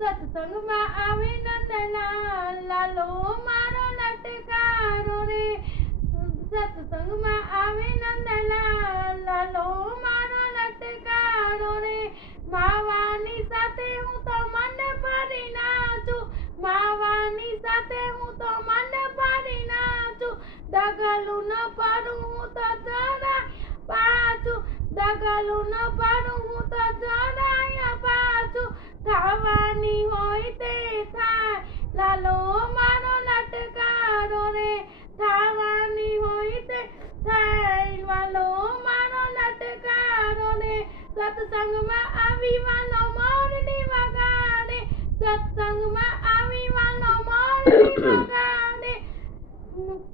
સત્સંગમાં આવે નંદલાલ લાલો મારો લટકારો રે સત્સંગમાં આવે નંદલાલ લાલો મારો લટકારો રે માવાની સાથે હું તો મન ભરી નાચું માવાની સાથે હું તો મન ભરી નાચું ડગલું ન પડું હું તો જરાય પાછું ડગલું ન પડું હું તો જરાય પાછું થવાની હોય તે થાય લાલો મારો લટકારો રે થવાની હોય તે થાય વાલો મારો લટકારો રે સત્સંગમાં આવી વાલો મોરડી વગાડે સત્સંગમાં આવી વાલો મોરડી વગાડે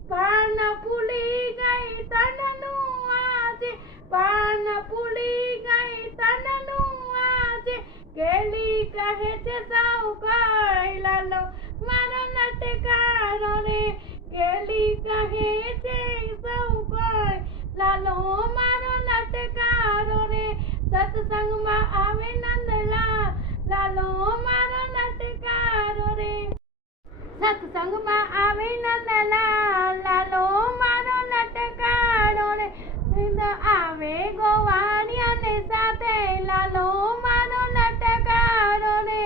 પાન ફૂલી ગઈ તનનું આજે પાન ફૂલી ગઈ તનનું આજે કેલી કહે છે સૌ કઈ લાલો મારો લટકારો રે કેલી કહે છે સૌ કઈ લાલો મારો લટકારો રે સત્સંગમાં આવે નંદલાલ લાલો મારો લટકારો રે સત્સંગમાં આવે નંદલાલ લાલો મારો લટકારો રે આવે ગોવાળિયાને સાથે લાલો મારો લટકારો રે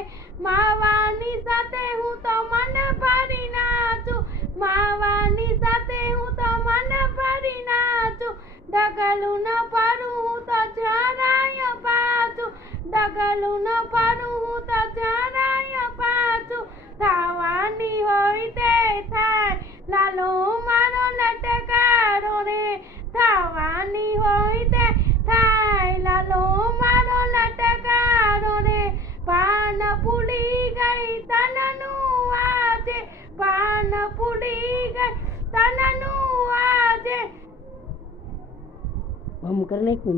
માવાની સાથે હું તો મન ભરી નાચું માવાની સાથે હું તો મન ભરી નાચું ડગલું ન પડું હું તો જરાય પાછું ડગલું ન પડું હું તો જરાય પાછું થવાની હોય તે થાય લાલો મારો લટકારો રે થવાની હોય તે થાય લાલો મારો લટકારો રે પાન ફૂલી ગઈ તનનું આજે પાન ફૂલી ગઈ તનનું આજે हम करने को